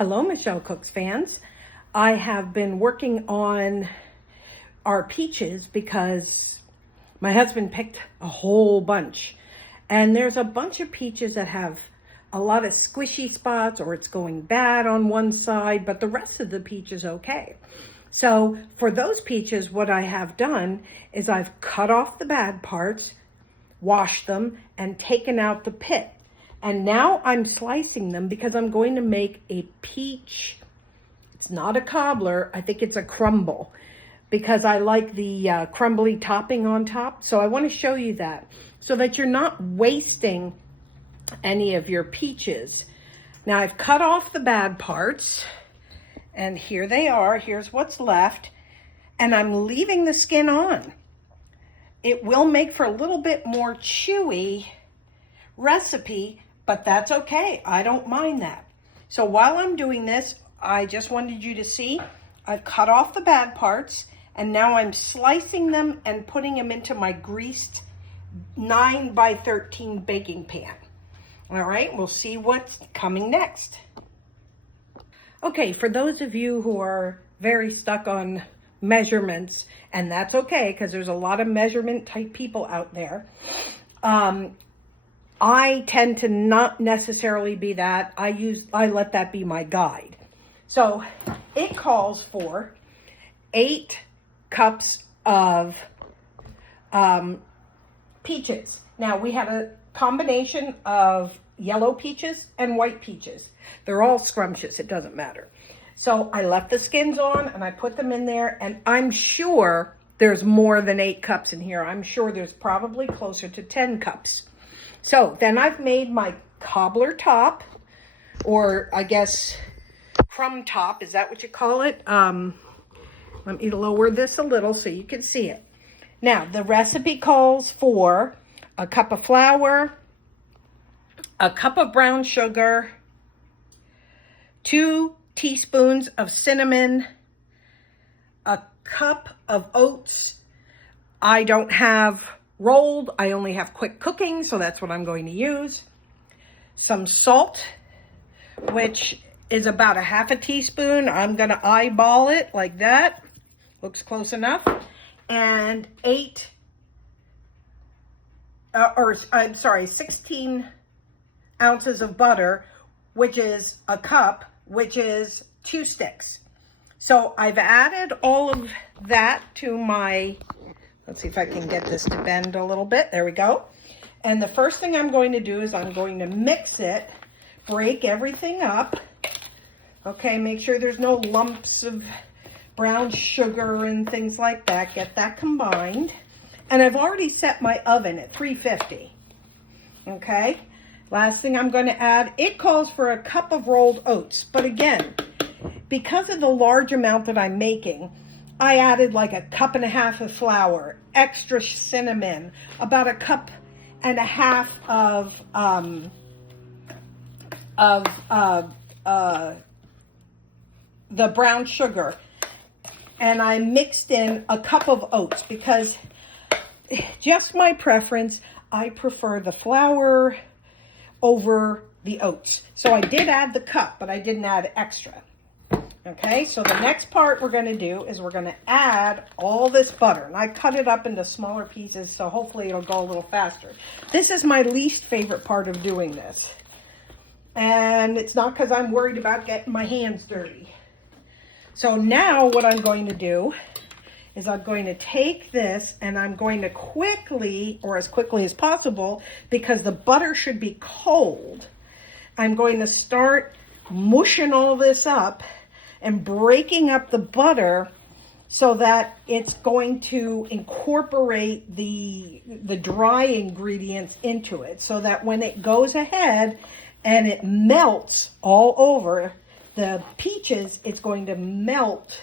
Hello, Michelle Cooks fans. I have been working on our peaches because my husband picked a whole bunch. And there's a bunch of peaches that have a lot of squishy spots, or it's going bad on one side, but the rest of the peach is okay. So for those peaches, what I have done is I've cut off the bad parts, washed them, and taken out the pit. And now I'm slicing them because I'm going to make a peach. It's not a cobbler. I think it's a crumble because I like the crumbly topping on top. So I want to show you that so that you're not wasting any of your peaches. Now I've cut off the bad parts and here they are. Here's what's left. And I'm leaving the skin on. It will make for a little bit more chewy recipe, but that's okay. I don't mind that. So while I'm doing this, I just wanted you to see I've cut off the bad parts and now I'm slicing them and putting them into my greased 9x13 baking pan. All right, we'll see what's coming next. Okay, for those of you who are very stuck on measurements, and that's okay because there's a lot of measurement type people out there. I tend to not necessarily be that. I let that be my guide. So it calls for 8 cups of peaches. Now we have a combination of yellow peaches and white peaches. They're all scrumptious, it doesn't matter. So I left the skins on and I put them in there, and I'm sure there's more than 8 cups in here. I'm sure there's probably closer to 10 cups. So then I've made my cobbler top, or I guess crumb top. Is that what you call it? Let me lower this a little so you can see it. Now, the recipe calls for a cup of flour, a cup of brown sugar, 2 teaspoons of cinnamon, a cup of oats. I don't have rolled, I only have quick cooking, so that's what I'm going to use. Some salt, which is about a half a teaspoon. I'm going to eyeball it like that. Looks close enough. And 16 ounces of butter, which is a cup, which is 2 sticks. So I've added all of that to my, let's see if I can get this to bend a little bit. There we go. And the first thing I'm going to do is I'm going to mix it, break everything up. Okay, make sure there's no lumps of brown sugar and things like that. Get that combined. And I've already set my oven at 350. Okay, last thing I'm going to add, it calls for a cup of rolled oats. But again, because of the large amount that I'm making, I added like a cup and a half of flour, extra cinnamon, about a cup and a half of the brown sugar, and I mixed in a cup of oats because just my preference, I prefer the flour over the oats. So I did add the cup, but I didn't add extra. Okay, so the next part we're going to do is we're going to add all this butter. And I cut it up into smaller pieces, so hopefully it'll go a little faster. This is my least favorite part of doing this. And it's not because I'm worried about getting my hands dirty. So now what I'm going to do is I'm going to take this and I'm going to quickly, or as quickly as possible, because the butter should be cold, I'm going to start mushing all this up and breaking up the butter so that it's going to incorporate the dry ingredients into it, so that when it goes ahead and it melts all over the peaches, it's going to melt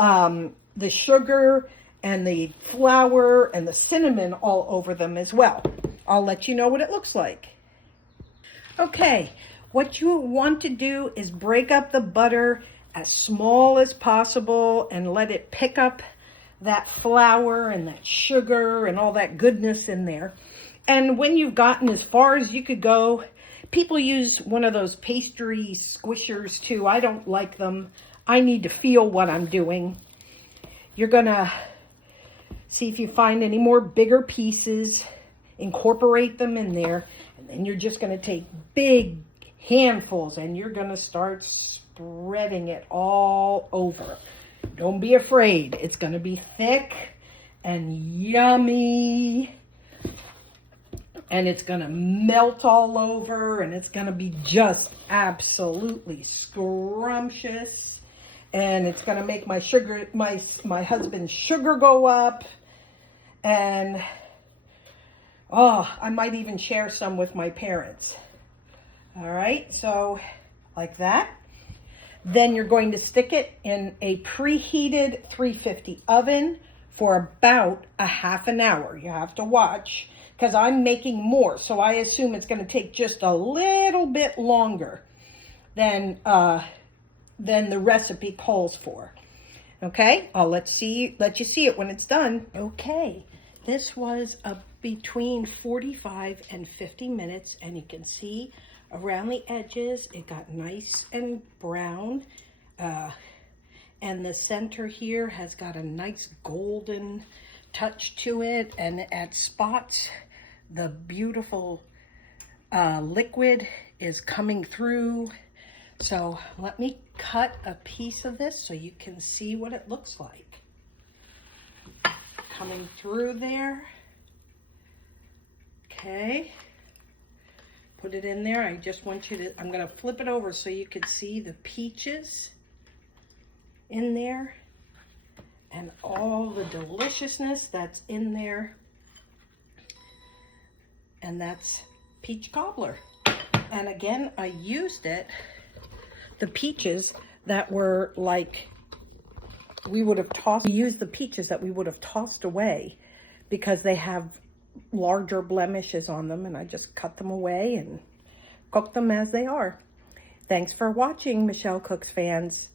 the sugar and the flour and the cinnamon all over them as well. I'll let you know what it looks like. Okay. What you want to do is break up the butter as small as possible and let it pick up that flour and that sugar and all that goodness in there. And when you've gotten as far as you could go, People use one of those pastry squishers too. I don't like them. I need to feel what I'm doing. You're gonna see if you find any more bigger pieces, incorporate them in there, and then you're just gonna take big handfuls and you're gonna start spreading it all over. Don't be afraid. It's gonna be thick and yummy. And it's going to melt all over, and it's going to be just absolutely scrumptious. And it's going to make my sugar, my husband's sugar go up. And, oh, I might even share some with my parents. All right, so like that. Then you're going to stick it in a preheated 350 oven for about a half an hour. You have to watch, because I'm making more, so I assume it's going to take just a little bit longer than the recipe calls for. Okay, I'll let you see it when it's done. Okay, this was between 45 and 50 minutes, and you can see around the edges it got nice and brown, and the center here has got a nice golden touch to it, and at spots the beautiful liquid is coming through. So let me cut a piece of this so you can see what it looks like. Coming through there. Okay. Put it in there. I just want you to, I'm going to flip it over so you can see the peaches in there and all the deliciousness that's in there. And that's peach cobbler. And again, I used the peaches that were like, we used the peaches that we would have tossed away because they have larger blemishes on them, and I just cut them away and cook them as they are. Thanks for watching, Michelle Cooks fans.